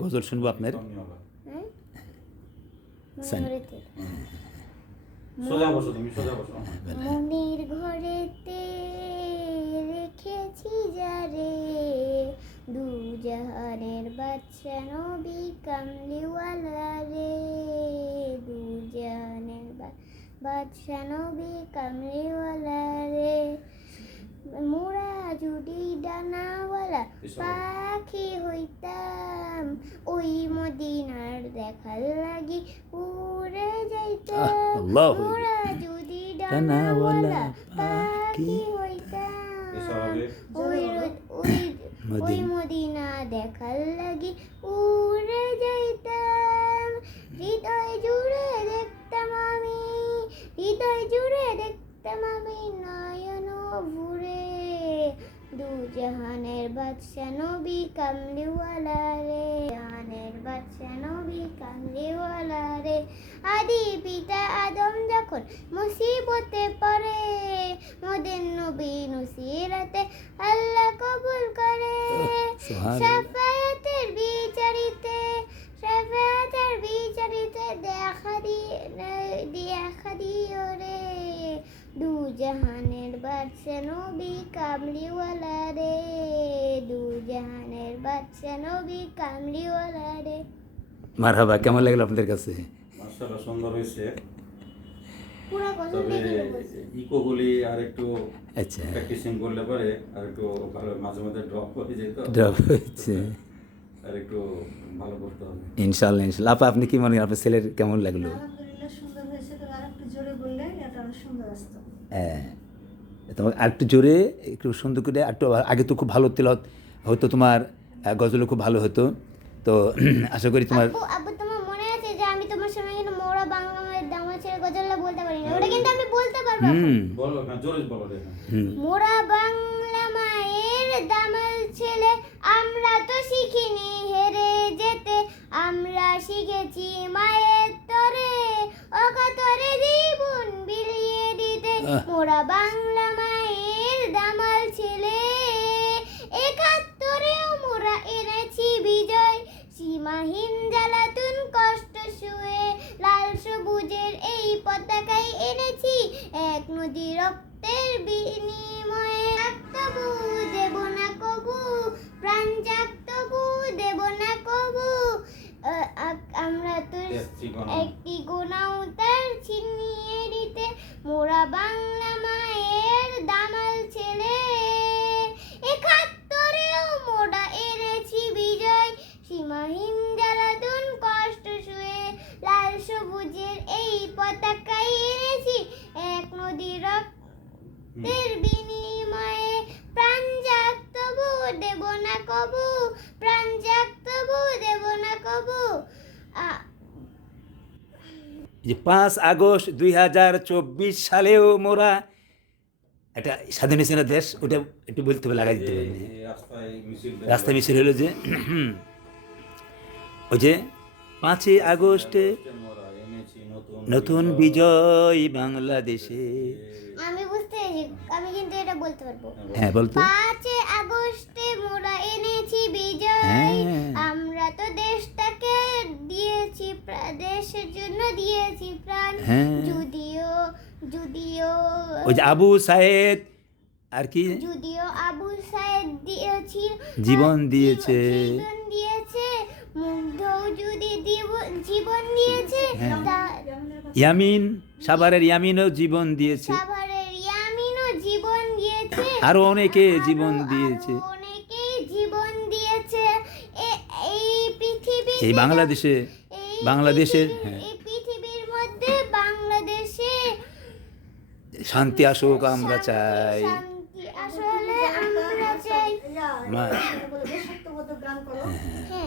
গজল শুনব আপনার হ্যাঁ সান- ঘরেতে সোজা বসো তুমি সোজা বসো মনের ঘরেতে রেখেছি যারে দু জাহানের বাচ্চা নবী কামলিওয়ালা রে দু জাহানের বা- বাচ্চা নবী কামলিওয়ালা রে মোরা যদি ডানাওয়ালা পাখি হইতাম। ওই মদিনার দেখার লাগি উড়ে যাইতাম। মোরা যদি ডানাওয়ালা পাখি হইতাম। ওই ওই। মদিনা। দেখার লাগি উড়ে যাইতাম। হৃদয় জুড়ে দেখতাম আমি। হৃদয় জুড়ে দেখতাম আমি। নয়ন ভুরে দু জাহানের বাদশা নবী কামলিওয়ালা রে। জাহানের বাদশা নবী কামলিওয়ালা রে। আদি পিতা আদম যখন মুসিবতে পড়ে মোদের নবী নুসিরাতে আল্লাহ কবুল করে। সাফায়াতের বিচারিতে সাফায়াতের বিচারিতে দেখা দিয়ে দেখা দিও রে। দু জাহানের বাদশা নবী কামলিওয়ালা রে দু জাহানের বাদশা নবী কামলিওয়ালা রে মারহাবা কেমন লাগল আপনাদের কাছে? মার্শাল্লাহ সুন্দর হয়েছে। তবে ইকোগুলি আর একটু আচ্ছা। প্র্যাকটিসিং করলে পরে আর একটু ভালো মাঝে মাঝে ড্রপ হয়ে যেত ড্রপ হয়েছে। আর একটু ভালো করতে হবে। আপা আপনি কি মনে করেন আপনার ছেলের কেমন লাগল? সুন্দর হয়েছে তবে আর একটু জোরে বললে এটা সুন্দর আসতো। হ্যাঁ। তোমার আরেকটু জোরে একটু সুন্দর করে একটু আগে তো খুব ভালো তেলত হয়তো তোমার গজলও খুব ভালো হতো। তো আশা করি তোমার তোমার মনে আছে যে আমি তোমার সঙ্গে কিন্তু মোরা বাংলা মায়ের দামা ছেড়ে গজলটা বলতে পারি না ওটা কিন্তু আমি বলতে পারব হুম। বলো না জোরে বলো মোরা বাংলা মায়ের দামাল ছেলে আমরা তো শিখিনি হেরে যেতে। আমরা শিখেছি মায়ের তরে অকাতরে জীবন বিলিয়ে দিতে। মোরা বাংলা মায়ের দামাল ছেলে একাত্তরেও মোরা এনেছি বিজয় সীমাহীন জ্বালাতুন কষ্ট শুয়ে লাল সবুজের এই পতাকায় এনেছি এক নদী রক্তের বিনিময়ে যাক তবু দেব না কবু প্রাণ যাক তবু দেব না কবু আমরা তো একটি গণ। একটি গোনাও তার ছিনিয়ে দিতে মোরা বাংলা মায়ের দামাল ছেলে একাত্তরেও মোরা এনেছি বিজয় সীমাহীন জ্বালাতুন কষ্ট শুয়ে লাল সবুজের এই পতাকায় এনেছি এক নদী রক্তের বিনিময়ে প্রাণ যাক তবু দেব না কবু প্রাণ যাক তবু দেব না কবু আ- যে পাঁচ আগস্ট দুই হাজার চব্বিশ সালেও মোরা একটা স্বাধীন হয়েছে না দেশ ওটা একটু বলতে হবে লাগাই দিতে মিছিল রাস্তা মিছিল হলো যে ওই যে পাঁচই আগস্টে নতুন নতুন বিজয়। বাংলাদেশে। আমি বুঝতে আমি কিন্তু এটা বলতে পারব। হ্যাঁ বলতো পাঁচে আগস্টে মোরা এনেছি বিজয়। হ্যাঁ। আমরা তো দেশটাকে দিয়েছি প্রা- দেশের জন্য দিয়েছি প্রাণ হ্যাঁ। যদিও যদিও ওই যে আবু সাহেদ আর কি যদিও আবু সাহেব দিয়েছি জীবন দিয়েছে। জীবন দিয়েছে মুগ্ধও যদি জীব- জীবন দিয়েছে। ইয়ামিন সাভারের ইয়ামিনও জীবন দিয়েছে সাভারের ইয়ামিনও জীবন দিয়েছে আরও অনেকে জীবন দিয়েছে আরও অনেকেই জীবন দিয়েছে এ- এই পৃথিবী এই বাংলাদেশে বাংলাদেশের হ্যাঁ। পৃথিবীর মধ্যে বাংলাদেশে শান্তি আসুক আমরা চাই। শান্তি আসলে আমরা চাই। মা-